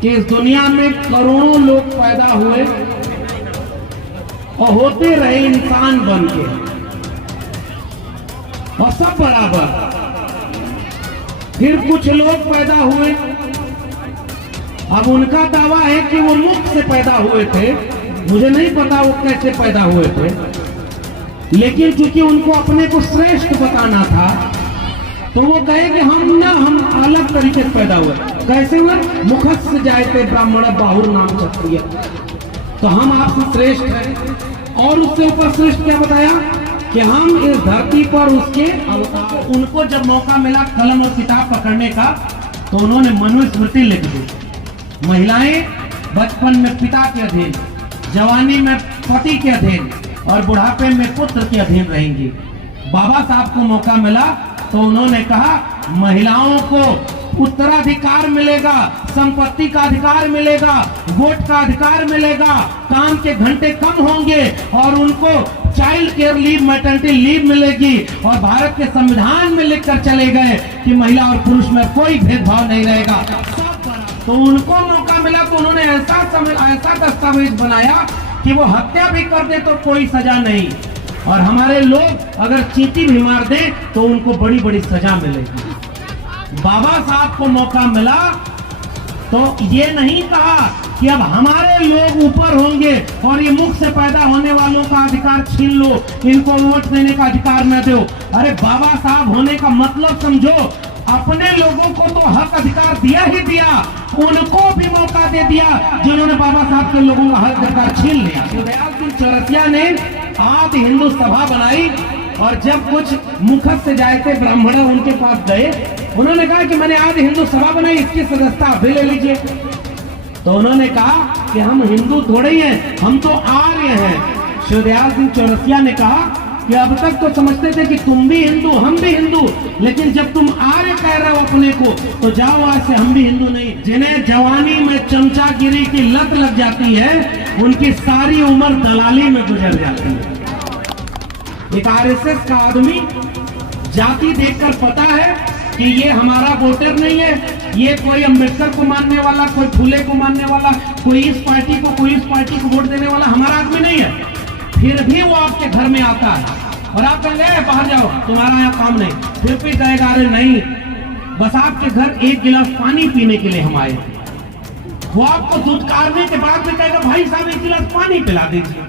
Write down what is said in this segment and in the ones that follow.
कि इस दुनिया में करोड़ों लोग पैदा हुए और होते रहे इंसान बन के, और सब बराबर। फिर कुछ लोग पैदा हुए, अब उनका दावा है कि वो मुक्त से पैदा हुए थे। मुझे नहीं पता वो कैसे पैदा हुए थे, लेकिन चूंकि उनको अपने को श्रेष्ठ बताना था तो वो कहे कि हम अलग तरीके से पैदा हुए। कैसे हुए? मुखस से जायते ब्राह्मण बाहुर नाम क्षत्रिय, तो हम आपसे श्रेष्ठ हैं। और उससे ऊपर श्रेष्ठ क्या बताया कि हम इस धरती पर उसके अवतार। उनको जब मौका मिला कलम और किताब पकड़ने का तो उन्होंने मनुस्मृति लिख दी। महिलाएं बचपन में पिता के अधीन, जवानी में पति के अधीन और बुढ़ापे में पुत्र के अधीन रहेंगी। बाबा साहब को मौका मिला तो उन्होंने कहा महिलाओं को उत्तराधिकार मिलेगा, संपत्ति का अधिकार मिलेगा, वोट का अधिकार मिलेगा, काम के घंटे कम होंगे और उनको child care leave, maternity leave मिलेगी। और भारत के संविधान में लिखकर चले गए कि महिला और पुरुष में कोई भेदभाव नहीं रहेगा। तो उनको मौका मिला तो उन्होंने ऐसा दस्तावेज बनाया कि वो हत्या भी कर दे तो कोई सजा नहीं, और हमारे लोग अगर चींटी भी मार दे तो उनको बड़ी बड़ी सजा मिलेगी। बाबा साहब को मौका मिला तो ये नहीं कहा कि अब हमारे लोग ऊपर होंगे और ये मुख से पैदा होने वालों का अधिकार छीन लो, इनको वोट देने का अधिकार न दो। अरे बाबा साहब होने का मतलब समझो, अपने लोगों को तो हक अधिकार दिया ही दिया, उनको भी मौका दे दिया जिन्होंने बाबा साहब के लोगों का हक अधिकार छीन लिया। दयाल सिंह चौरसिया ने आदि हिंदू सभा बनाई और जब कुछ मुखस से जायते ब्राह्मण उनके पास गए, उन्होंने कहा कि मैंने आदि हिंदू सभा बनाई, इसकी सदस्यता अभी ले लीजिए। तो उन्होंने कहा कि हम हिंदू थोड़े ही हैं, हम तो आर्य हैं। श्री दयाल सिंह चौरसिया ने कहा कि अब तक तो समझते थे कि तुम भी हिंदू हम भी हिंदू, लेकिन जब तुम आर्य कह रहे हो अपने को तो जाओ आज से हम भी हिंदू नहीं। जिन्हें जवानी में चमचागिरी की लत लग जाती है उनकी सारी उम्र दलाली में गुजर जाती है। एक आरएसएस का आदमी जाति देखकर पता है कि ये हमारा वोटर नहीं है, ये कोई अम्बेडकर को मानने वाला, कोई फुले को मानने वाला, कोई इस पार्टी को कोई इस पार्टी को वोट देने वाला हमारा आदमी नहीं है, फिर भी वो आपके घर में आता है और आप कहेंगे बाहर जाओ तुम्हारा यहाँ काम नहीं, फिर भी कहेगा अरे नहीं बस आपके घर एक गिलास पानी पीने के लिए हम आए। वो आपको दुत्कारने के बाद में कहेगा भाई साहब एक गिलास पानी पिला दीजिए,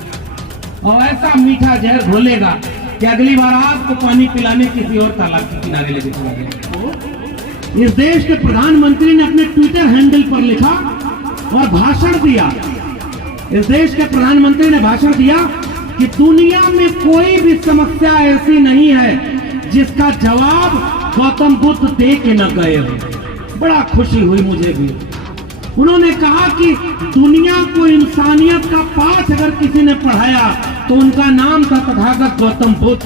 और ऐसा मीठा जहर घोलेगा कि अगली बार आपको पानी पिलाने किसी और तालाब के किनारे लेके चला गया। इस देश के प्रधानमंत्री ने अपने ट्विटर हैंडल पर लिखा और भाषण दिया। इस देश के प्रधानमंत्री ने भाषण दिया कि दुनिया में कोई भी समस्या ऐसी नहीं है जिसका जवाब गौतम बुद्ध दे के न गए हो। बड़ा खुशी हुई मुझे भी। उन्होंने कहा कि दुनिया को इंसानियत का पाठ अगर किसी ने पढ़ाया तो उनका नाम था तथागत गौतम बुद्ध।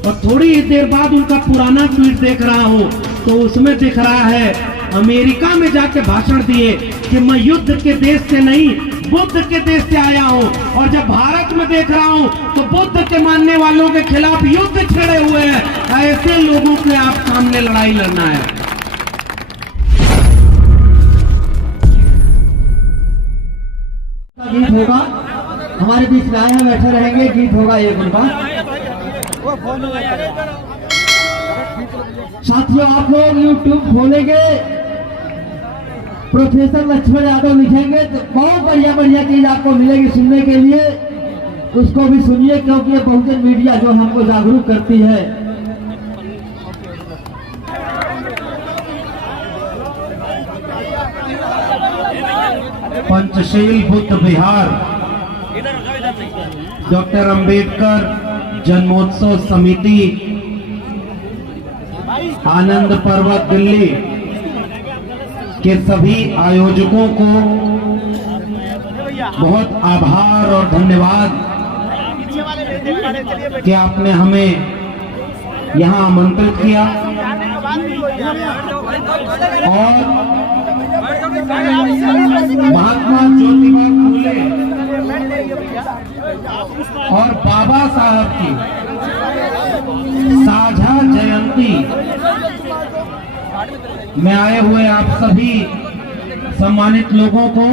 और थोड़ी ही देर बाद उनका पुराना ट्वीट देख रहा हूं तो उसमें दिख रहा है अमेरिका में जाके भाषण दिए कि मैं युद्ध के देश से नहीं बुद्ध के देश से आया हूं, और जब भारत में देख रहा हूं तो बुद्ध के मानने वालों के खिलाफ युद्ध छेड़े हुए हैं। ऐसे लोगों के आप सामने लड़ाई लड़ना है। गीत होगा, हमारे बीच में आए हैं, बैठे रहेंगे, गीत होगा एक उनका। साथियों आप लोग YouTube खोलेंगे, प्रोफेसर लक्ष्मण यादव लिखेंगे तो बहुत बढ़िया बढ़िया चीज आपको मिलेगी सुनने के लिए। उसको भी सुनिए क्योंकि ये बहुजन मीडिया जो हमको जागरूक करती है। पंचशील बुद्ध विहार, डॉक्टर अंबेडकर जन्मोत्सव समिति, आनंद पर्वत दिल्ली के सभी आयोजकों को बहुत आभार और धन्यवाद कि आपने हमें यहाँ आमंत्रित किया। और महात्मा ज्योतिबा फूले और बाबा साहब की साझा जयंती में आए हुए आप सभी सम्मानित लोगों को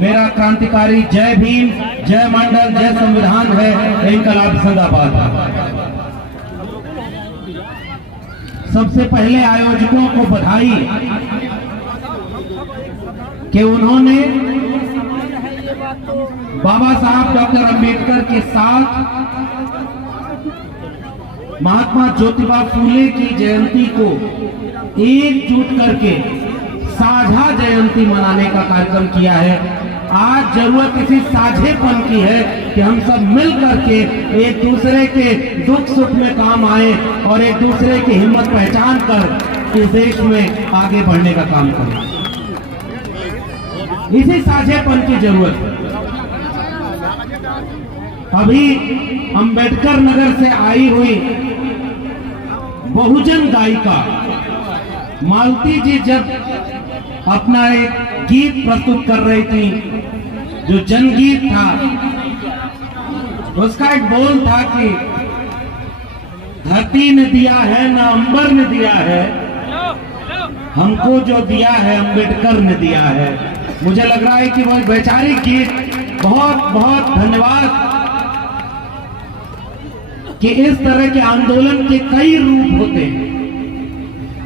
मेरा क्रांतिकारी जय भीम, जय मंडल, जय संविधान है, इनकलाब जिंदाबाद। सबसे पहले आयोजकों को बधाई कि उन्होंने बाबा साहब डॉक्टर अंबेडकर के साथ महात्मा ज्योतिबा फूले की जयंती को एकजुट करके साझा जयंती मनाने का कार्यक्रम किया है। आज जरूरत इसी साझेपन की है कि हम सब मिल करके एक दूसरे के दुख सुख में काम आए और एक दूसरे की हिम्मत पहचान कर इस देश में आगे बढ़ने का काम करें। इसी साझेपन की जरूरत है। अभी अंबेडकर नगर से आई हुई बहुजन गायिका मालती जी जब अपना एक गीत प्रस्तुत कर रही थी जो जनगीत था, उसका एक बोल था कि धरती ने दिया है ना अंबर ने दिया है, हमको जो दिया है अंबेडकर ने दिया है। मुझे लग रहा है कि वह वैचारिक गीत बहुत बहुत धन्यवाद कि इस तरह के आंदोलन के कई रूप होते हैं।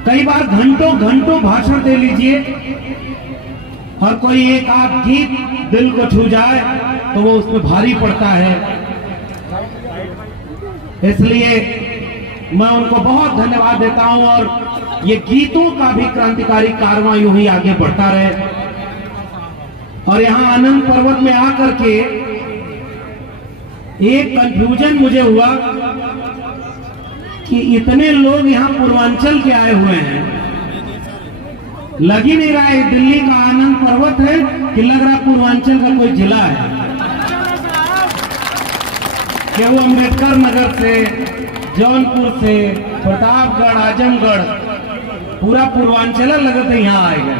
कई बार घंटों घंटों भाषण दे लीजिए और कोई एक आध गीत दिल को छू जाए तो वो उसमें भारी पड़ता है। इसलिए मैं उनको बहुत धन्यवाद देता हूं और ये गीतों का भी क्रांतिकारी कारवां यूं ही आगे बढ़ता रहे। और यहां आनंद पर्वत में आकर के एक कंफ्यूजन मुझे हुआ कि इतने लोग यहां पूर्वांचल के आए हुए हैं, लग ही नहीं रहा है दिल्ली का आनंद पर्वत है कि लग रहा पूर्वांचल का कोई जिला है। क्या वो अंबेडकर नगर से, जौनपुर से, प्रतापगढ़, आजमगढ़, पूरा पूर्वांचल लगते यहाँ आएगा।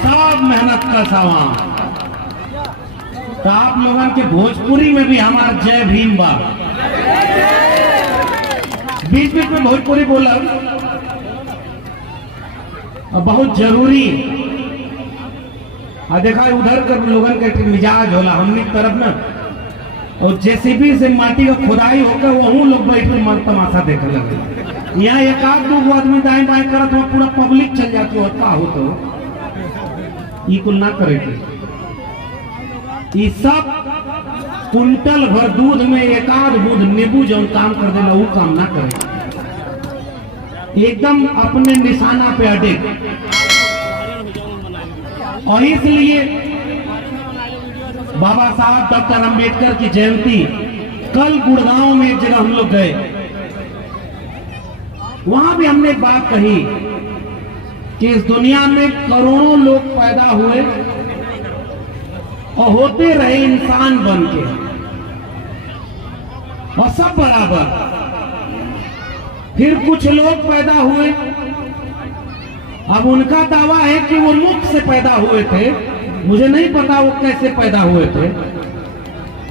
सब मेहनत का सामान। तो आप लोगों के भोजपुरी में भी हमारा जय भीम बा। बीच बीच में भोजपुरी बोला बहुत जरूरी। देखा उधर कर लोगों के मिजाज होला हमनी तरफ ना, और जेसीबी से माटी का खुदाई होकर वहू लोग बैठ कर तमाशा देखे लगे। यहाँ एक आध दो आदमी दाएं बाएं करत हो, पूरा पब्लिक चल जाती हो, का हो तो ये कुल ना करे थे। सब कुंटल भर दूध में एक आध बूंद नींबू जो काम कर देना वो काम ना करे, एकदम अपने निशाना पे अड़े। और इसलिए बाबा साहब डॉक्टर अंबेडकर की जयंती कल गुड़गांव में एक जगह हम लोग गए, वहां भी हमने एक बात कही कि इस दुनिया में करोड़ों लोग पैदा हुए और होते रहे इंसान बन के, और सब बराबर। फिर कुछ लोग पैदा हुए, अब उनका दावा है कि वो मुख से पैदा हुए थे। मुझे नहीं पता वो कैसे पैदा हुए थे,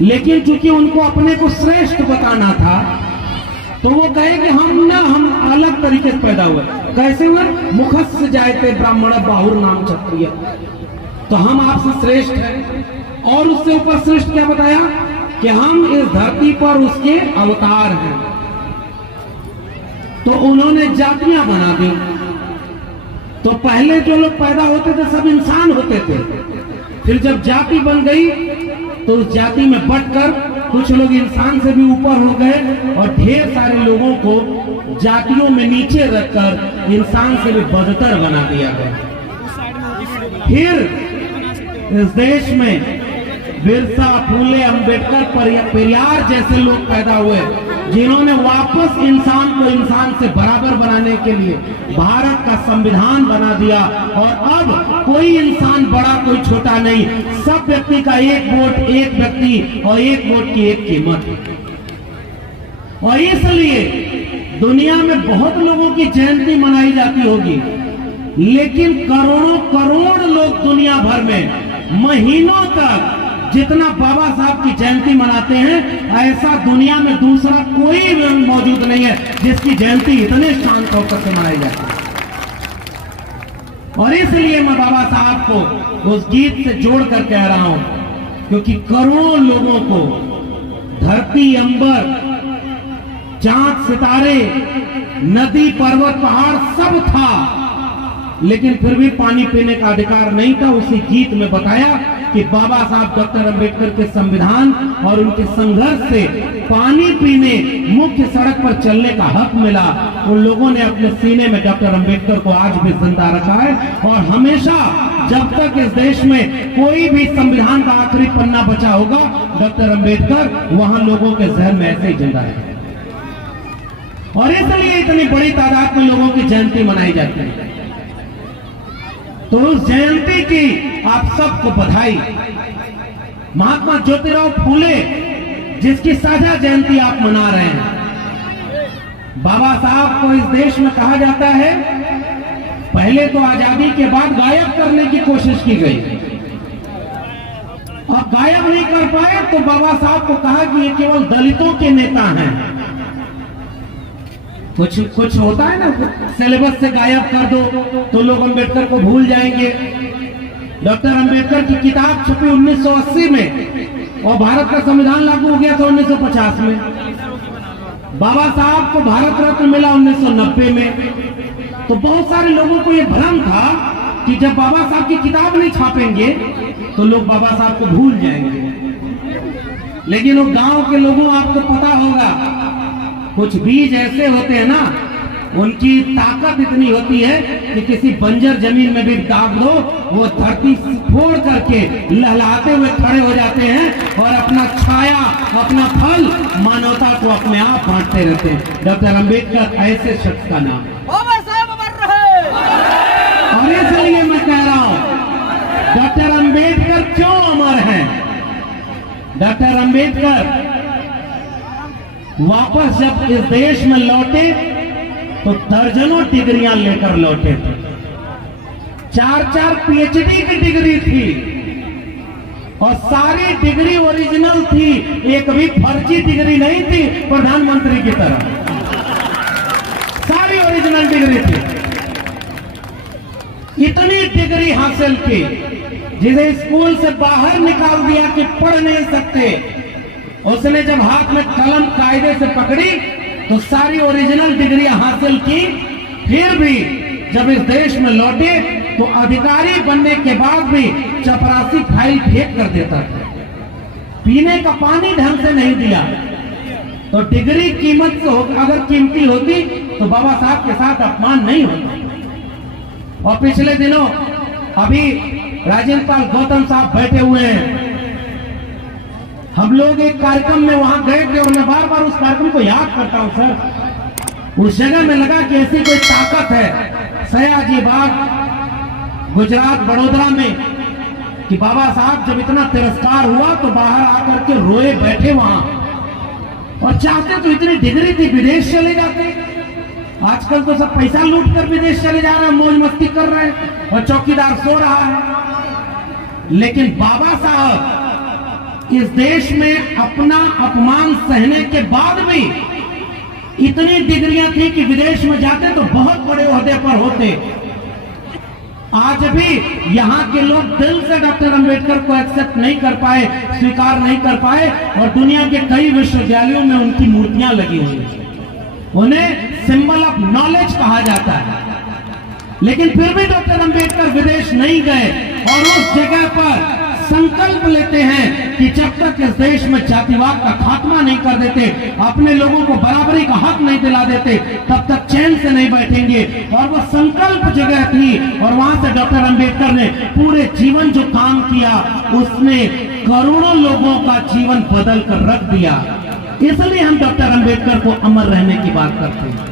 लेकिन चूंकि उनको अपने को श्रेष्ठ बताना था तो वो कहे कि हम अलग तरीके से पैदा हुए। कैसे हुए? मुखस्य जायते ब्राह्मण बाहुर नाम क्षत्रिय, तो हम आपसे श्रेष्ठ हैं। और उससे ऊपर श्रेष्ठ क्या बताया कि हम इस धरती पर उसके अवतार हैं। तो उन्होंने जातियां बना दी। तो पहले जो लोग पैदा होते थे सब इंसान होते थे, फिर जब जाति बन गई तो उस जाति में बंटकर कुछ लोग इंसान से भी ऊपर हो गए और ढेर सारे लोगों को जातियों में नीचे रखकर इंसान से भी बदतर बना दिया गया। फिर इस देश में बिरसा, फूले, अंबेडकर, पेरियार जैसे लोग पैदा हुए जिन्होंने वापस इंसान को इंसान से बराबर बनाने के लिए भारत का संविधान बना दिया। और अब कोई इंसान बड़ा कोई छोटा नहीं, सब व्यक्ति का एक वोट, एक व्यक्ति और एक वोट की एक कीमत। और इसलिए दुनिया में बहुत लोगों की जयंती मनाई जाती होगी, लेकिन करोड़ों करोड़ लोग दुनिया भर में महीनों तक जितना बाबा साहब की जयंती मनाते हैं, ऐसा दुनिया में दूसरा कोई मौजूद नहीं है जिसकी जयंती इतने शांत होकर से मनाई जाती है। और इसलिए मैं बाबा साहब को उस गीत से जोड़ कर कह रहा हूं, क्योंकि करोड़ों लोगों को धरती अंबर चांद सितारे नदी पर्वत पहाड़ सब था, लेकिन फिर भी पानी पीने का अधिकार नहीं था। उसी गीत में बताया कि बाबा साहब डॉक्टर अंबेडकर के संविधान और उनके संघर्ष से पानी पीने, मुख्य सड़क पर चलने का हक मिला। उन लोगों ने अपने सीने में डॉक्टर अंबेडकर को आज भी जिंदा रखा है, और हमेशा जब तक इस देश में कोई भी संविधान का आखिरी पन्ना बचा होगा, डॉक्टर अंबेडकर वहां लोगों के जहन में ऐसे ही जिंदा रहेगा। और इसलिए इतनी बड़ी तादाद में लोगों की जयंती मनाई जाती है। तो उस जयंती की आप सबको बधाई। महात्मा ज्योतिराव फूले जिसकी साझा जयंती आप मना रहे हैं। बाबा साहब को इस देश में कहा जाता है, पहले तो आजादी के बाद गायब करने की कोशिश की गई, अब गायब नहीं कर पाए तो बाबा साहब को कहा कि ये केवल दलितों के नेता हैं। कुछ होता है ना, सिलेबस से गायब कर दो तो लोग अंबेडकर को भूल जाएंगे। डॉक्टर अंबेडकर की किताब छपी 1980 में और भारत का संविधान लागू हो गया था 1950 में। बाबा साहब को भारत रत्न मिला 1990 में। तो बहुत सारे लोगों को यह भ्रम था कि जब बाबा साहब की किताब नहीं छापेंगे तो लोग बाबा साहब को भूल जाएंगे। लेकिन वो गांव के लोगों, आपको पता होगा, कुछ बीज ऐसे होते हैं ना, उनकी ताकत इतनी होती है कि किसी बंजर जमीन में भी दाग दो, वो धरती फोड़ करके लहलाते हुए खड़े हो जाते हैं और अपना छाया, अपना फल मानवता को अपने आप बांटते रहते हैं। डॉक्टर अंबेडकर ऐसे शख्स का नाम है। और इसलिए मैं कह रहा हूं, डॉक्टर अंबेडकर क्यों अमर हैं? डॉक्टर अंबेडकर वापस जब इस देश में लौटे तो दर्जनों डिग्रियां लेकर लौटे थे। 4-4 पीएचडी की डिग्री थी और सारी डिग्री ओरिजिनल थी, एक भी फर्जी डिग्री नहीं थी। प्रधानमंत्री की तरह सारी ओरिजिनल डिग्री थी। इतनी डिग्री हासिल की जिसे स्कूल से बाहर निकाल दिया कि पढ़ नहीं सकते। उसने जब हाथ में कलम कायदे से पकड़ी तो सारी ओरिजिनल डिग्रियां हासिल की। फिर भी जब इस देश में लौटे तो अधिकारी बनने के बाद भी चपरासी फाइल फेंक कर देता था, पीने का पानी ढंग से नहीं दिया। तो डिग्री कीमत से अगर कीमती होती तो बाबा साहब के साथ अपमान नहीं होता। और पिछले दिनों अभी राजेंद्र पाल गौतम साहब बैठे हुए हैं, हम लोग एक कार्यक्रम में वहां गए थे और मैं बार बार उस कार्यक्रम को याद करता हूं सर। उस जगह में लगा कि ऐसी कोई ताकत है सयाजी बाग गुजरात बड़ोदरा में कि बाबा साहब जब इतना तिरस्कार हुआ तो बाहर आकर के रोए बैठे वहां, और चाहते तो इतनी डिग्री थी विदेश चले जाते। आजकल तो सब पैसा लूट कर विदेश चले जा रहे हैं, मौज मस्ती कर रहे हैं और चौकीदार सो रहा है। लेकिन बाबा साहब इस देश में अपना अपमान सहने के बाद भी इतनी डिग्रियां थी कि विदेश में जाते तो बहुत बड़े ओहदे पर होते। आज भी यहाँ के लोग दिल से डॉक्टर अंबेडकर को एक्सेप्ट नहीं कर पाए, स्वीकार नहीं कर पाए, और दुनिया के कई विश्वविद्यालयों में उनकी मूर्तियां लगी हुई हैं। उन्हें सिंबल ऑफ नॉलेज कहा जाता है। लेकिन फिर भी डॉक्टर अंबेडकर विदेश नहीं गए और उस जगह पर संकल्प लेते हैं कि जब तक इस देश में जातिवाद का खात्मा नहीं कर देते, अपने लोगों को बराबरी का हक नहीं दिला देते, तब तक चैन से नहीं बैठेंगे। और वो संकल्प जगह थी और वहां से डॉक्टर अंबेडकर ने पूरे जीवन जो काम किया उसने करोड़ों लोगों का जीवन बदल कर रख दिया। इसलिए हम डॉक्टर अंबेडकर को अमर रहने की बात करते हैं।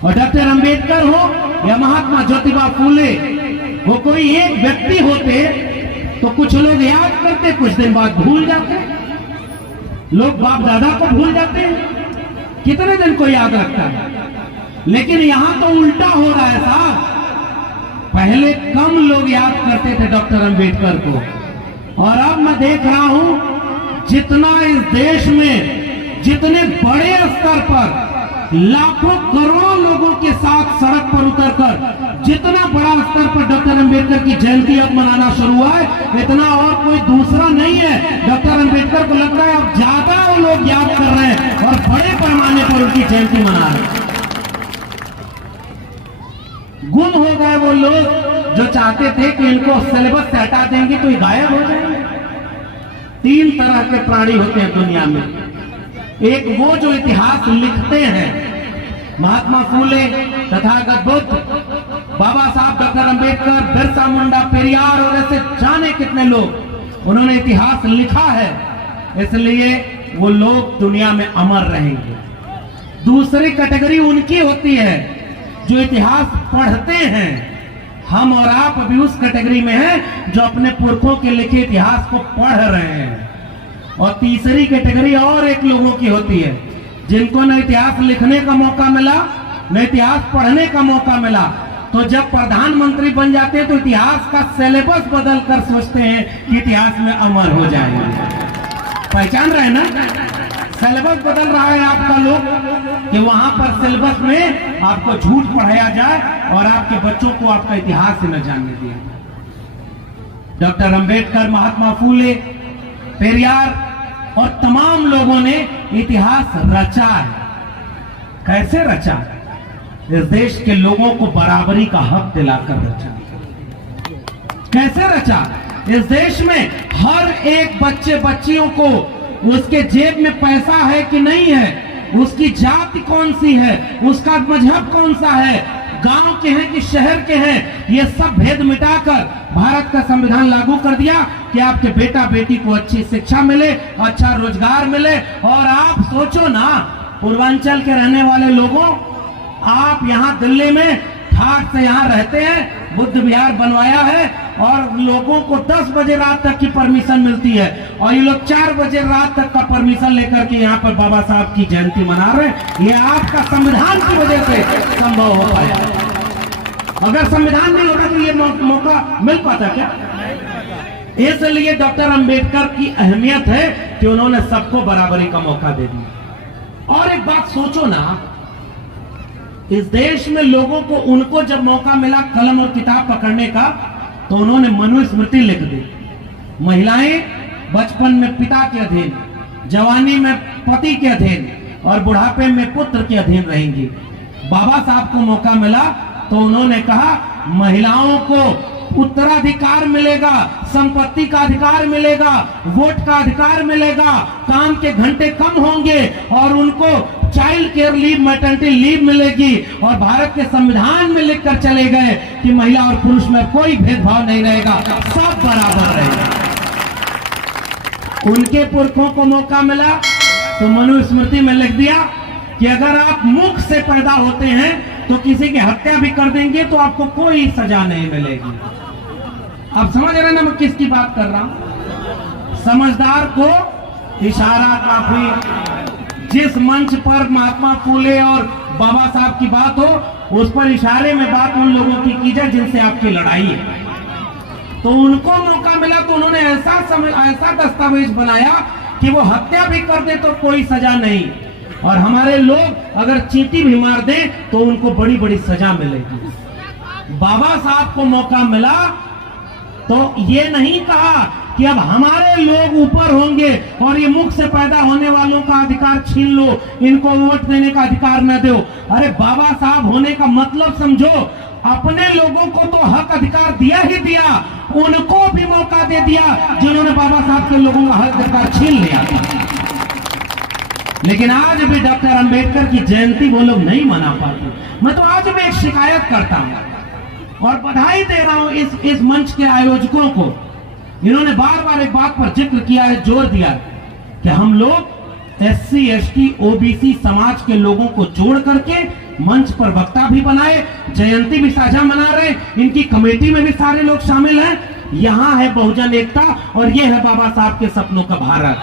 और डॉक्टर अंबेडकर हो या महात्मा ज्योतिबा फूले, वो कोई एक व्यक्ति होते तो कुछ लोग याद करते, कुछ दिन बाद भूल जाते। लोग बाप दादा को भूल जाते हैं, कितने दिन को याद रखता है। लेकिन यहां तो उल्टा हो रहा है साहब। पहले कम लोग याद करते थे डॉक्टर अंबेडकर को, और अब मैं देख रहा हूं जितना इस देश में जितने बड़े स्तर पर लाखों करोड़ों लोगों के साथ सड़क पर उतरकर जितना बड़ा स्तर पर डॉक्टर अंबेडकर की जयंती अब मनाना शुरू हुआ है, इतना और कोई दूसरा नहीं है। डॉक्टर अंबेडकर को लगता है अब ज्यादा लोग याद कर रहे हैं और बड़े पैमाने पर उनकी जयंती मना रहे हैं। गुम हो गए वो लोग जो चाहते थे कि इनको सिलेबस से हटा देंगे तो ये गायब हो जाएंगे। 3 तरह के प्राणी होते हैं दुनिया में। एक वो जो इतिहास लिखते हैं, महात्मा फूले, तथागत बुद्ध, बाबा साहब डॉक्टर अंबेडकर, बिरसा मुंडा, पेरियार और ऐसे जाने कितने लोग, उन्होंने इतिहास लिखा है, इसलिए वो लोग दुनिया में अमर रहेंगे। दूसरी कैटेगरी उनकी होती है जो इतिहास पढ़ते हैं। हम और आप अभी उस कैटेगरी में हैं जो अपने पुरखों के लिखे इतिहास को पढ़ रहे हैं। और तीसरी कैटेगरी और एक लोगों की होती है जिनको न इतिहास लिखने का मौका मिला, न इतिहास पढ़ने का मौका मिला, तो जब प्रधानमंत्री बन जाते हैं तो इतिहास का सिलेबस बदल कर सोचते हैं कि इतिहास में अमर हो जाएंगे। पहचान रहे ना, सिलेबस बदल रहा है आपका लोग कि वहां पर सिलेबस में आपको झूठ पढ़ाया जाए और आपके बच्चों को आपका इतिहास ही न जानने दिया जाए। डॉक्टर अंबेडकर, महात्मा फूले, पेरियार और तमाम लोगों ने इतिहास रचा है। कैसे रचा? इस देश के लोगों को बराबरी का हक दिलाकर रचा। कैसे रचा? इस देश में हर एक बच्चे बच्चियों को उसके जेब में पैसा है कि नहीं है, उसकी जाति कौन सी है, उसका मजहब कौन सा है, गांव के हैं कि शहर के हैं, ये सब भेद मिटाकर भारत का संविधान लागू कर दिया कि आपके बेटा बेटी को अच्छी शिक्षा मिले, अच्छा रोजगार मिले। और आप सोचो ना, पूर्वांचल के रहने वाले लोगों, आप यहाँ दिल्ली में ठाठ से यहाँ रहते हैं, बुद्ध विहार बनवाया है और लोगों को 10 बजे रात तक की परमिशन मिलती है और ये लोग 4 बजे रात तक का परमिशन लेकर के यहाँ पर बाबा साहब की जयंती मना रहे हैं। ये आपका संविधान की वजह से संभव हो पाया। अगर संविधान नहीं होता तो ये मौका मिल पाता क्या? इसलिए डॉक्टर अंबेडकर की अहमियत है कि उन्होंने सबको बराबरी का मौका दे दिया। और एक बात सोचो ना, इस देश में लोगों को, उनको जब मौका मिला कलम और किताब पकड़ने का, तो उन्होंने मनुस्मृति लिख दी। महिलाएं बचपन में पिता के अधीन, जवानी में पति के अधीन और बुढ़ापे में पुत्र के अधीन रहेंगी। बाबा साहब को मौका मिला तो उन्होंने कहा महिलाओं को उत्तराधिकार मिलेगा, संपत्ति का अधिकार मिलेगा, वोट का अधिकार मिलेगा, काम के घंटे कम होंगे और उनको child care leave, maternity leave मिलेगी। और भारत के संविधान में लिखकर चले गए कि महिला और पुरुष में कोई भेदभाव नहीं रहेगा, सब बराबर रहेगा। उनके पुरखों को मौका मिला तो मनुस्मृति में लिख दिया कि अगर आप मुख से पैदा होते हैं तो किसी की हत्या भी कर देंगे तो आपको कोई सजा नहीं मिलेगी। अब समझ रहे ना मैं किसकी बात कर रहा हूं? समझदार को इशारा काफी। जिस मंच पर महात्मा फूले और बाबा साहब की बात हो, उस पर इशारे में बात उन लोगों की की जाए जिनसे आपकी लड़ाई है। तो उनको मौका मिला तो उन्होंने ऐसा दस्तावेज बनाया कि वो हत्या भी कर दे तो कोई सजा नहीं, और हमारे लोग अगर चींटी भी मार दे तो उनको बड़ी बड़ी सजा मिलेगी। बाबा साहब को मौका मिला तो ये नहीं कहा कि अब हमारे लोग ऊपर होंगे और ये मुख से पैदा होने वालों का अधिकार छीन लो, इनको वोट देने का अधिकार न दो। अरे बाबा साहब होने का मतलब समझो, अपने लोगों को तो हक अधिकार दिया ही दिया, उनको भी मौका दे दिया जिन्होंने बाबा साहब के लोगों का हक अधिकार छीन लिया था। लेकिन आज भी डॉक्टर अंबेडकर की जयंती वो लोग नहीं मना पाते। मैं तो आज भी एक शिकायत करता हूं और बधाई दे रहा हूं इस मंच के आयोजकों को। इन्होंने बार बार एक बात पर जिक्र किया है, जोर दिया कि हम लोग SC ST OBC समाज के लोगों को जोड़ करके मंच पर वक्ता भी बनाए, जयंती भी साझा मना रहे, इनकी कमेटी में भी सारे लोग शामिल हैं। यहाँ है बहुजन एकता और ये है बाबा साहब के सपनों का भारत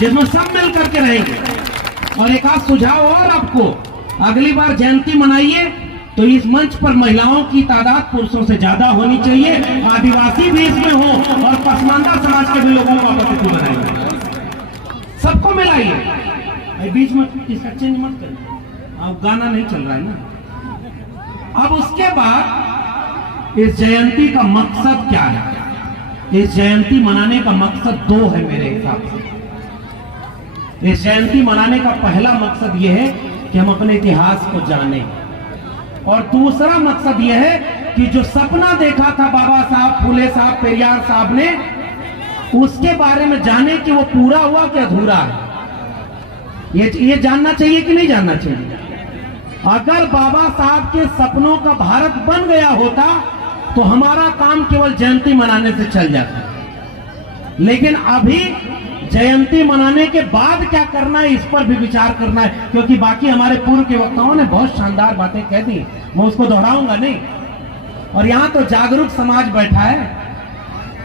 जिसमें सब मिल करके रहेंगे। और एक आध सुझाव और आपको, अगली बार जयंती मनाइए तो इस मंच पर महिलाओं की तादाद पुरुषों से ज्यादा होनी चाहिए, आदिवासी भी इसमें हो और पसमानदा समाज के भी लोगों को आप अतिथि बनाइए, सबको मिलाइए। बीच में इसका चेंज मत करिए, अब गाना नहीं चल रहा है ना। अब उसके बाद इस जयंती का मकसद क्या है। इस जयंती मनाने का मकसद दो है मेरे हिसाब से। इस जयंती मनाने का पहला मकसद यह है कि हम अपने इतिहास को जानें, और दूसरा मकसद यह है कि जो सपना देखा था बाबा साहब फुले साहब पेरियार साहब ने, उसके बारे में जाने कि वो पूरा हुआ कि अधूरा है। ये जानना चाहिए कि नहीं जानना चाहिए। अगर बाबा साहब के सपनों का भारत बन गया होता तो हमारा काम केवल जयंती मनाने से चल जाता, लेकिन अभी जयंती मनाने के बाद क्या करना है इस पर भी विचार करना है, क्योंकि बाकी हमारे पूर्व के वक्ताओं ने बहुत शानदार बातें कह दी, मैं उसको दोहराऊंगा नहीं। और यहां तो जागरूक समाज बैठा है,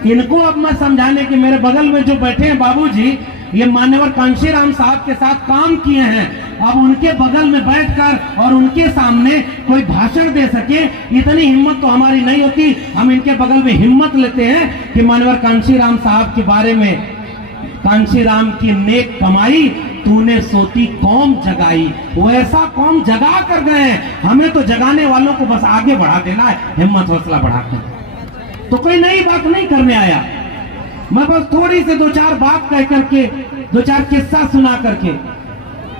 इनको अब मैं समझाने कि मेरे बगल में जो बैठे हैं बाबूजी, ये मान्यवर कांशीराम साहब के साथ काम किए हैं, अब उनके बगल में बैठकर और उनके सामने कोई भाषण दे सके, इतनी हिम्मत तो हमारी नहीं होती। हम इनके बगल में हिम्मत लेते हैं कि मान्यवर कांशीराम साहब के बारे में, कांशीराम की नेक कमाई तूने सोती कौम जगाई, वो ऐसा कौम जगा कर गए हैं, हमें तो जगाने वालों को बस आगे बढ़ा देना है, हिम्मत हौसला बढ़ाकर। तो कोई नई बात नहीं करने आया, मैं बस थोड़ी से दो चार बात कह करके, दो चार किस्सा सुना करके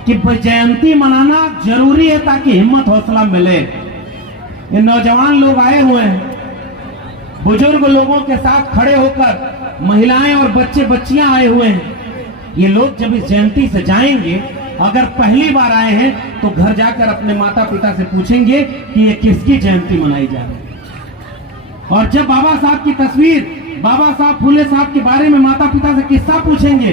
कि जयंती मनाना जरूरी है ताकि हिम्मत हौसला मिले। ये नौजवान लोग आए हुए हैं, बुजुर्ग लोगों के साथ खड़े होकर महिलाएं और बच्चे बच्चियां आए हुए हैं। ये लोग जब इस जयंती से जाएंगे, अगर पहली बार आए हैं तो घर जाकर अपने माता पिता से पूछेंगे कि ये किसकी जयंती मनाई जा रही है। और जब बाबा साहब की तस्वीर, बाबा साहब फुले साहब के बारे में माता पिता से किस्सा पूछेंगे,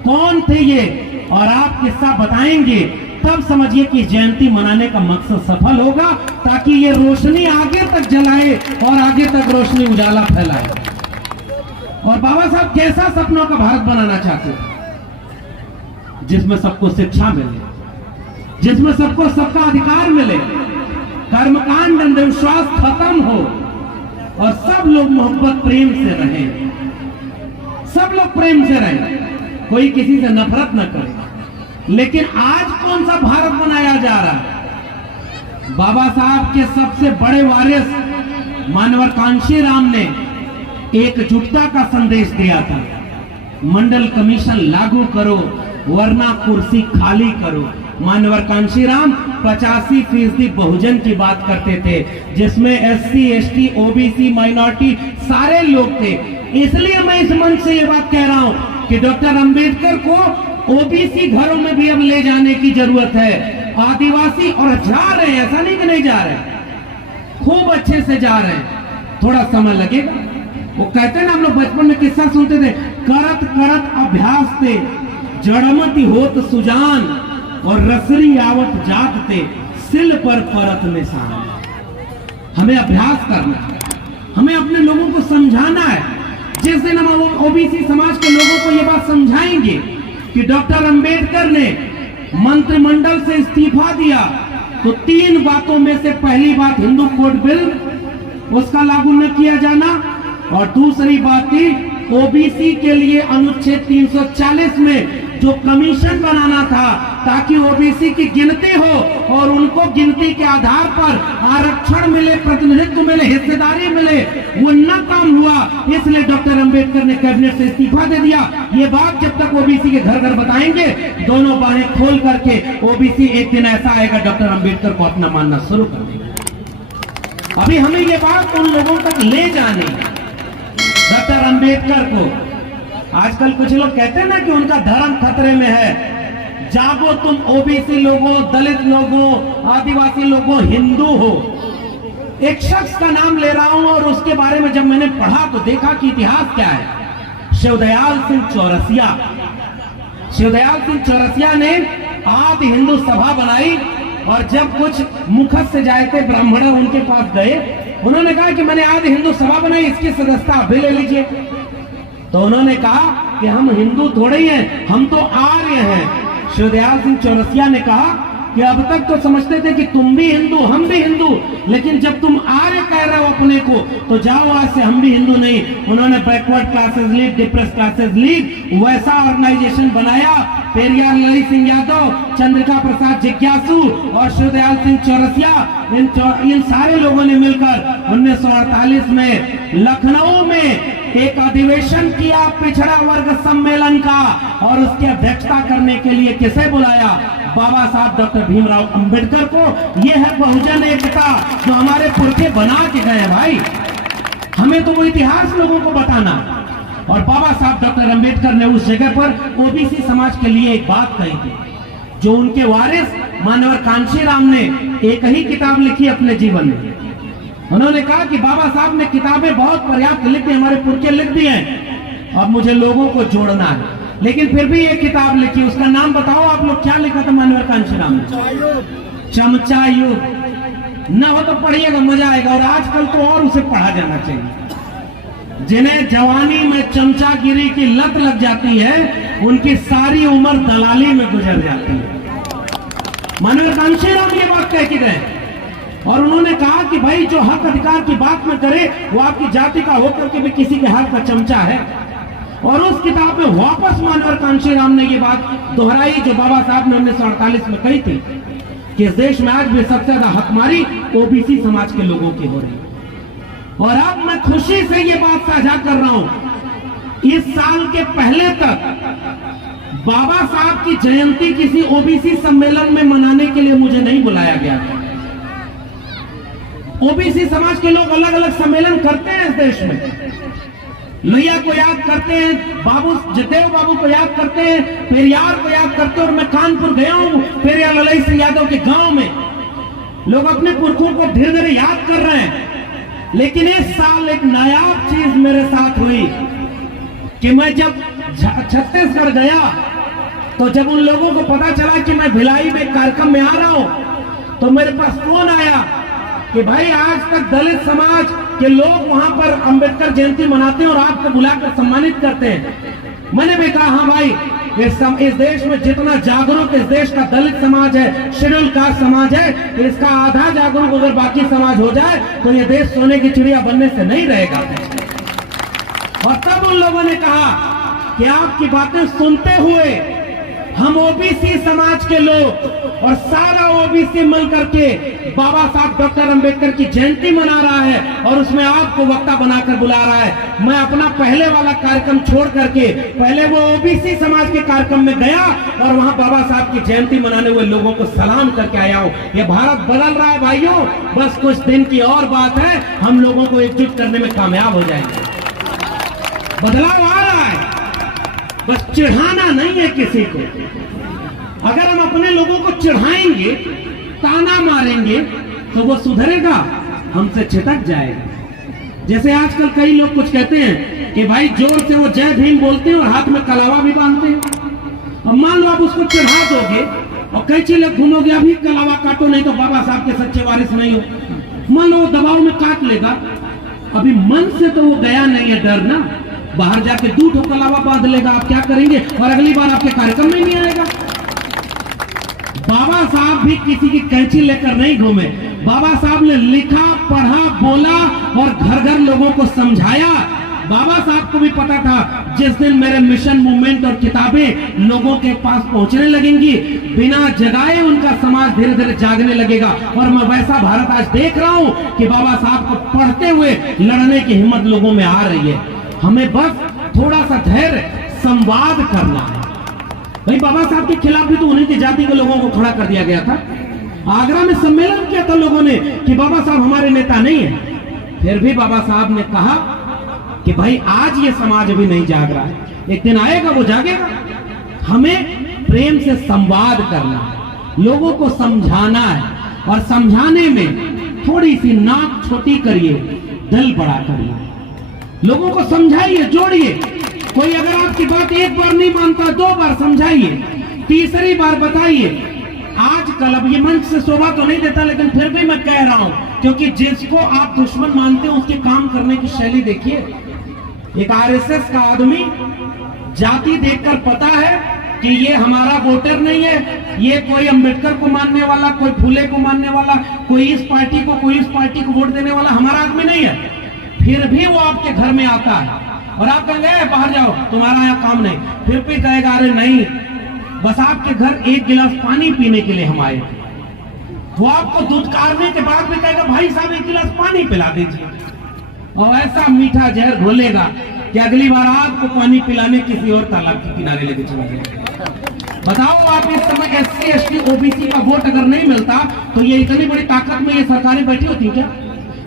कौन थे ये, और आप किस्सा बताएंगे, तब समझिए कि जयंती मनाने का मकसद सफल होगा, ताकि ये रोशनी आगे तक जलाए और आगे तक रोशनी उजाला फैलाए। और बाबा साहब कैसा सपनों का भारत बनाना चाहते थे, जिसमें सबको शिक्षा मिले, जिसमें सबको सबका अधिकार मिले, कर्मकांड अंधविश्वास खत्म हो और सब लोग मोहब्बत प्रेम से रहें, सब लोग प्रेम से रहें, कोई किसी से नफरत न करे। लेकिन आज कौन सा भारत बनाया जा रहा है। बाबा साहब के सबसे बड़े वारिस मान्यवर कांशीराम ने एकजुटता का संदेश दिया था, मंडल कमीशन लागू करो वरना कुर्सी खाली करो। मान्यवर कांशीराम 85% बहुजन की बात करते थे, जिसमें SC ST OBC माइनॉरिटी सारे लोग थे। इसलिए मैं इस मंच से ये बात कह रहा हूं कि डॉक्टर अंबेडकर को OBC घरों में भी अब ले जाने की जरूरत है। आदिवासी, और जा रहे हैं, ऐसा नहीं कि नहीं जा रहे, खूब अच्छे से जा रहे हैं, थोड़ा समय लगेगा। वो कहते हैं ना, हम लोग बचपन में किस्सा सुनते थे, करत करत अभ्यास थे जड़मती होत सुजान और रसरी आवत जागते सिल पर परत निशान। हमें अभ्यास करना है, हमें अपने लोगों को समझाना है। जिस दिन हम OBC समाज के लोगों को यह बात समझाएंगे कि डॉक्टर अंबेडकर ने मंत्रिमंडल से इस्तीफा दिया, तो 3 बातों में से पहली बात हिंदू कोड बिल उसका लागू न किया जाना, और दूसरी बात थी OBC के लिए अनुच्छेद 340 में जो कमीशन बनाना था ताकि OBC की गिनती हो और उनको गिनती के आधार पर आरक्षण मिले, प्रतिनिधित्व मिले, हिस्सेदारी मिले, वो न काम हुआ। इसलिए डॉक्टर अंबेडकर ने कैबिनेट से इस्तीफा दे दिया। ये बात जब तक OBC के घर घर बताएंगे, दोनों बाहें खोल करके OBC एक दिन ऐसा आएगा डॉक्टर अंबेडकर को अपना मानना शुरू कर देगा। अभी हमें ये बात उन लोगों तक ले जानी है, डॉक्टर अंबेडकर को। आजकल कुछ लोग कहते हैं ना कि उनका धर्म खतरे में है। जागो तुम OBC लोगों, दलित लोगों, आदिवासी लोगों, हिंदू हो। एक शख्स का नाम ले रहा हूं और उसके बारे में जब मैंने पढ़ा तो देखा कि इतिहास क्या है। शिवदयाल सिंह चौरसिया। शिवदयाल सिंह चौरसिया ने आदि हिंदू सभा बनाई, और जब कुछ मुखत से जाए थे ब्राह्मण उनके पास गए, उन्होंने कहा कि मैंने आदि हिंदू सभा बनाई, इसकी सदस्यता अभी ले लीजिए। तो उन्होंने कहा कि हम हिंदू थोड़े ही हैं, हम तो आर्य हैं। शिवदयाल सिंह चौरसिया ने कहा कि अब तक तो समझते थे कि तुम भी हिंदू हम भी हिंदू, लेकिन जब तुम आर्य कह रहे हो अपने को तो जाओ आज से हम भी हिंदू नहीं। उन्होंने backward classes league, depress classes league वैसा ऑर्गेनाइजेशन बनाया। पेरियार ललित सिंह यादव, चंद्रिका प्रसाद जिज्ञासु और शिवदयाल सिंह चौरसिया, इन सारे लोगों ने मिलकर 1948 में लखनऊ में एक अधिवेशन किया पिछड़ा वर्ग सम्मेलन का, और उसकी अध्यक्षता करने के लिए किसे बुलाया? बाबा साहब डॉक्टर भीमराव अंबेडकर को। यह है बहुजन एकता जो हमारे पुरखे बना के गए भाई। हमें तो वो इतिहास लोगों को बताना। और बाबा साहब डॉक्टर अंबेडकर ने उस जगह पर ओबीसी समाज के लिए एक बात कही थी, जो उनके वारिस मानवर कांशीराम ने एक ही किताब लिखी अपने जीवन में। उन्होंने कहा कि बाबा साहब ने किताबें बहुत पर्याप्त लिखी, हमारे पुरखे लिख दिए हैं, अब मुझे लोगों को जोड़ना है। लेकिन फिर भी एक किताब लिखी, उसका नाम बताओ आप लोग, क्या लिखा था मानवर कांशीराम ने? चमचा युग। न हो तो पढ़िएगा, मजा आएगा। और आजकल तो और उसे पढ़ा जाना चाहिए। जिन्हें जवानी में चमचागिरी की लत लग जाती है, उनकी सारी उम्र दलाली में गुजर जाती है। मानवर कांशीराम ये बात कह के गए। और उन्होंने कहा कि भाई जो हक अधिकार की बात में करे वो आपकी जाति का होकर के भी किसी के हाथ का चमचा है। और उस किताब में वापस मानवर कांशीराम ने ये बात दोहराई जो बाबा साहब ने 1948 में कही थी कि इस देश में आज भी सबसे ज्यादा हकमारी ओबीसी समाज के लोगों की हो रही है। और अब मैं खुशी से ये बात साझा कर रहा हूं, इस साल के पहले तक बाबा साहब की जयंती किसी ओबीसी सम्मेलन में मनाने के लिए मुझे नहीं बुलाया गया। ओबीसी समाज के लोग अलग अलग सम्मेलन करते हैं इस देश में। लोहिया को याद करते हैं, बाबू जयदेव बाबू को याद करते हैं, पेरियार को याद करते हैं। और मैं कानपुर गया हूं, पेरियार ललित सिंह यादव के गांव में लोग अपने पुरखों को धीरे धीरे याद कर रहे हैं। लेकिन इस साल एक नायाब चीज मेरे साथ हुई कि मैं जब छत्तीसगढ़ गया तो जब उन लोगों को पता चला कि मैं भिलाई में कार्यक्रम में आ रहा हूं, तो मेरे पास फोन आया कि भाई आज तक दलित समाज के लोग वहां पर अंबेडकर जयंती मनाते हैं और आपको बुलाकर सम्मानित करते हैं। मैंने भी कहा हाँ भाई, इस देश में जितना जागरूक इस देश का दलित समाज है, शेड्यूल कास्ट समाज है, इसका आधा जागरूक अगर बाकी समाज हो जाए तो ये देश सोने की चिड़िया बनने से नहीं रहेगा। और तब उन लोगों ने कहा कि आपकी बातें सुनते हुए हम ओबीसी समाज के लोग और सारा ओबीसी मिलकर के बाबा साहब डॉक्टर अंबेडकर की जयंती मना रहा है और उसमें आपको वक्ता बनाकर बुला रहा है। मैं अपना पहले वाला कार्यक्रम छोड़ करके पहले वो ओबीसी समाज के कार्यक्रम में गया और वहां बाबा साहब की जयंती मनाने हुए लोगों को सलाम करके आया हूं। ये भारत बदल रहा है भाइयों, बस कुछ दिन की और बात है, हम लोगों को एकजुट करने में कामयाब हो जाएंगे। बदलाव आ रहा है, बस चिढ़ाना नहीं है किसी को। अगर हम अपने लोगों को चिढ़ाएंगे, ताना मारेंगे, तो वो सुधरेगा, हमसे छिटक जाएगा। जैसे आजकल कई लोग कुछ कहते हैं कि भाई जोर से वो जय भीम बोलते हैं और हाथ में कलावा भी बांधते हैं। अब मान लो आप उसको चिढ़ा दोगे और कैंची ले घूमोगे, अभी कलावा काटो नहीं तो बाबा साहब के सच्चे वारिस नहीं हो। मान लो वो दबाव में काट लेगा, अभी मन से तो वो गया नहीं है डर ना, बाहर जाके 2 ठो कलावा बांध लेगा, आप क्या करेंगे? और अगली बार आपके कार्यक्रम में नहीं आएगा। बाबा साहब भी किसी की कैंची लेकर नहीं घूमे। बाबा साहब ने लिखा, पढ़ा, बोला और घर घर लोगों को समझाया। बाबा साहब को भी पता था जिस दिन मेरे मिशन मूवमेंट और किताबें लोगों के पास पहुंचने लगेंगी, बिना जगाए उनका समाज धीरे धीरे जागने लगेगा। और मैं वैसा भारत आज देख रहा हूं कि बाबा साहब को पढ़ते हुए लड़ने की हिम्मत लोगों में आ रही है। हमें बस थोड़ा सा धैर्य, संवाद करना है। भाई बाबा साहब के खिलाफ भी तो उन्हीं की जाति के लोगों को खड़ा कर दिया गया था। आगरा में सम्मेलन किया था लोगों ने कि बाबा साहब हमारे नेता नहीं है। फिर भी बाबा साहब ने कहा कि भाई आज ये समाज अभी नहीं जाग रहा है, एक दिन आएगा वो जागेगा। हमें प्रेम से संवाद करना है, लोगों को समझाना है और समझाने में थोड़ी सी नाक छोटी करिए, दिल बड़ा करिए। लोगों को समझाइए, जोड़िए। कोई अगर आपकी बात एक बार नहीं मानता, 2 बार समझाइए, तीसरी बार बताइए। आजकल अब ये मंच से शोभा तो नहीं देता, लेकिन फिर भी मैं कह रहा हूं, क्योंकि जिसको आप दुश्मन मानते हो उसके काम करने की शैली देखिए। एक आरएसएस का आदमी जाति देखकर पता है कि ये हमारा वोटर नहीं है, ये कोई अम्बेडकर को मानने वाला, कोई फुले को मानने वाला, कोई इस पार्टी को, कोई इस पार्टी को वोट देने वाला हमारा आदमी नहीं है, फिर भी वो आपके घर में आता है और आप कहेंगे बाहर जाओ, तुम्हारा यहाँ काम नहीं, फिर भी कहेगा अरे नहीं, बस आपके घर एक गिलास पानी पीने के लिए हम आए थे। वो आपको दुत्कारने के बाद भी कहेगा भाई साहब एक गिलास पानी पिला दीजिए, और ऐसा मीठा जहर घोलेगा कि अगली बार आपको पानी पिलाने किसी और तालाब के किनारे लेके चला जाएगा। बताओ आप इस समय SC ST OBC का वोट अगर नहीं मिलता तो ये इतनी बड़ी ताकत में ये सरकारें बैठी होती क्या?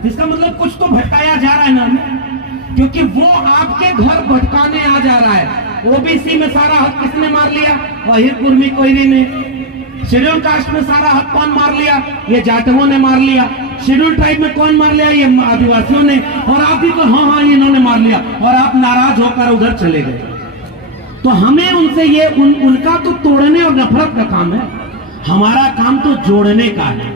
इसका मतलब कुछ तो भटकाया जा रहा है ना हमें, क्योंकि वो आपके घर भटकाने आ जा रहा है। OBC में सारा हक किसने मार लिया? वहीर कुर्मी कोयरी ने। शेड्यूल कास्ट में सारा हक कौन मार लिया? ये जाटवों ने मार लिया। शेड्यूल ट्राइब में कौन मार लिया? ये आदिवासियों ने। और आप भी तो हाँ इन्होंने मार लिया, और आप नाराज होकर उधर चले गए। तो हमें उनसे ये उनका तो तोड़ने और नफरत का काम है, हमारा काम तो जोड़ने का है।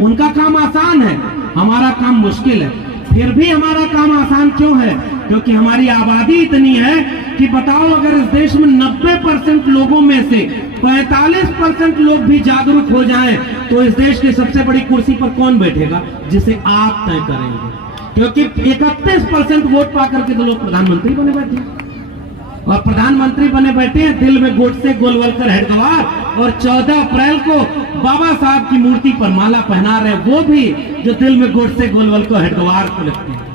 उनका काम आसान है, हमारा काम मुश्किल है। फिर भी हमारा काम आसान क्यों है? क्योंकि हमारी आबादी इतनी है कि बताओ अगर इस देश में 90% लोगों में से 45% लोग भी जागरूक हो जाएं तो इस देश की सबसे बड़ी कुर्सी पर कौन बैठेगा? जिसे आप तय करेंगे। क्योंकि 31% वोट पाकर के तो लोग प्रधानमंत्री बने बैठे हैं, और प्रधानमंत्री बने बैठे हैं दिल में गोडसे गोलवलकर हेडगवार, और 14 अप्रैल को बाबा साहब की मूर्ति पर माला पहना रहे, वो भी जो दिल में गोडसे गोलवलकर हेडगवार को लिखते हैं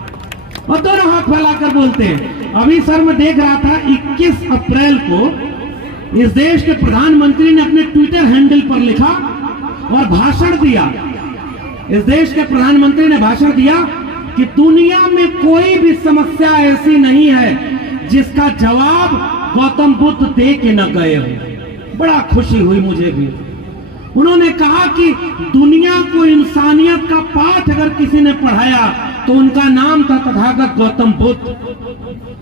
और दोनों हाथ फैलाकर बोलते हैं। अभी सर मैं देख रहा था 21 अप्रैल को इस देश के प्रधानमंत्री ने अपने ट्विटर हैंडल पर लिखा और भाषण दिया। इस देश के प्रधानमंत्री ने भाषण दिया कि दुनिया में कोई भी समस्या ऐसी नहीं है जिसका जवाब गौतम बुद्ध दे के न गए हो। बड़ा खुशी हुई मुझे भी। उन्होंने कहा कि दुनिया को इंसानियत का पाठ अगर किसी ने पढ़ाया तो उनका नाम था तथागत गौतम बुद्ध।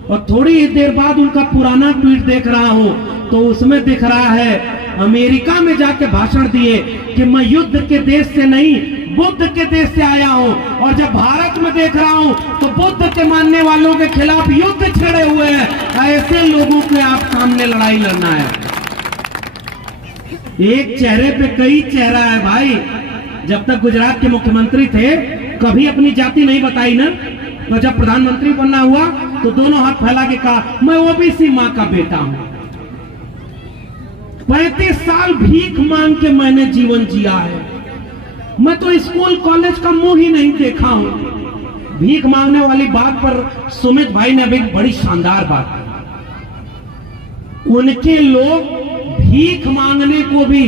और थोड़ी ही देर बाद उनका पुराना ट्वीट देख रहा हूं तो उसमें दिख रहा है अमेरिका में जाके भाषण दिए कि मैं युद्ध के देश से नहीं बुद्ध के देश से आया हूं, और जब भारत में देख रहा हूं तो बुद्ध के मानने वालों के खिलाफ युद्ध छेड़े हुए हैं। ऐसे लोगों के आप सामने लड़ाई लड़ना है। एक चेहरे पे कई चेहरा है भाई। जब तक गुजरात के मुख्यमंत्री थे कभी अपनी जाति नहीं बताई ना, तो जब प्रधानमंत्री बनना हुआ तो दोनों हाथ फैला के कहा मैं OBC मां का बेटा हूं। 35 साल भीख मांग के मैंने जीवन जिया है। मैं तो स्कूल कॉलेज का मुंह ही नहीं देखा हूं। भीख मांगने वाली बात पर सुमित भाई ने अभी बड़ी शानदार बात की। उनके लोग भीख मांगने को भी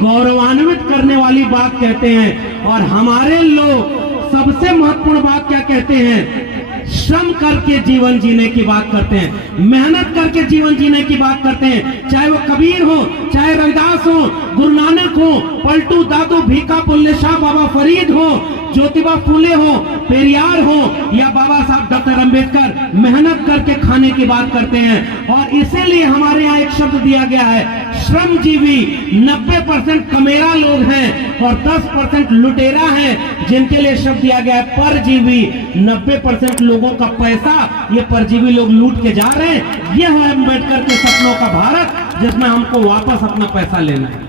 गौरवान्वित करने वाली बात कहते हैं, और हमारे लोग सबसे महत्वपूर्ण बात क्या कहते हैं? श्रम करके जीवन जीने की बात करते हैं, मेहनत करके जीवन जीने की बात करते हैं। चाहे वो कबीर हो, चाहे रविदास हो, गुरु नानक हो, पलटू दादू भीखा बुल्ले शाह बाबा फरीद हो, ज्योतिबा फूले हो, पेरियार हो, या बाबा साहब डॉक्टर अंबेडकर, मेहनत करके खाने की बात करते हैं। और इसीलिए हमारे यहाँ एक शब्द दिया गया है श्रमजीवी। 90% कमेरा लोग हैं और 10% लुटेरा हैं, जिनके लिए शब्द दिया गया है परजीवी। 90% लोगों का पैसा ये परजीवी लोग लूट के जा रहे हैं। यह है अंबेडकर के सपनों का भारत, जिसमें हमको वापस अपना पैसा लेना है।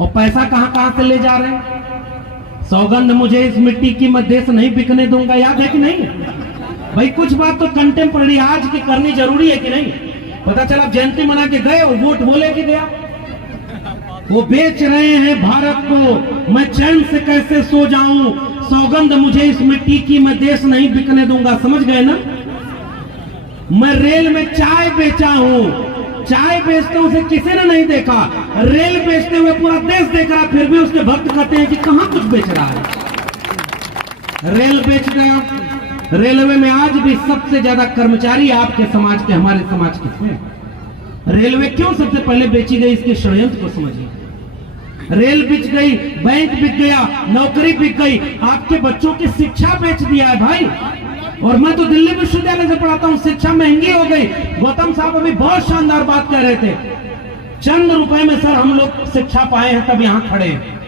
और पैसा कहां कहां से ले जा रहे हैं? सौगंध मुझे इस मिट्टी की मैं देश नहीं बिकने दूंगा, याद है कि नहीं? भाई कुछ बात तो कंटेम्पररी आज की करनी जरूरी है कि नहीं? पता चला जयंती मना के गए, वोट बोले कि गया। वो बेच रहे हैं भारत को, मैं चैन से कैसे सो जाऊं, सौगंध मुझे इस मिट्टी की मैं देश नहीं बिकने दूंगा। समझ गए ना? मैं रेल में चाय बेचा हूं, चाय बेचते उसे किसी ने नहीं देखा, रेल बेचते हुए पूरा देश देख रहा, फिर भी उसके भक्त कहते हैं कि कहां कुछ बेच रहा है। रेल बेच गया। रेलवे में आज भी सबसे ज्यादा कर्मचारी आपके समाज के, हमारे समाज के। रेलवे क्यों सबसे पहले बेची गई, इसके षड्यंत्र को समझिए। रेल बिक गई, बैंक बिक गया, नौकरी बिक गई, आपके बच्चों की शिक्षा बेच दिया है भाई। और मैं तो दिल्ली विश्वविद्यालय से पढ़ाता हूं, शिक्षा महंगी हो गई। गौतम साहब अभी बहुत शानदार बात कह रहे थे, चंद रुपए में सर हम लोग शिक्षा पाए हैं, तब यहां खड़े हैं।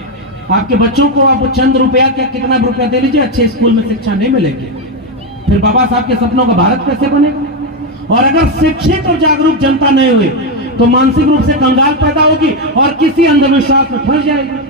आपके बच्चों को आप चंद रुपया क्या कितना रुपया दे लीजिए, अच्छे स्कूल में शिक्षा नहीं मिलेगी, फिर बाबा साहब के सपनों का भारत कैसे बनेगा? और अगर शिक्षित और जागरूक जनता नहीं हुई तो मानसिक रूप से कंगाल पैदा होगी और किसी अंधविश्वास में फंस जाएगी।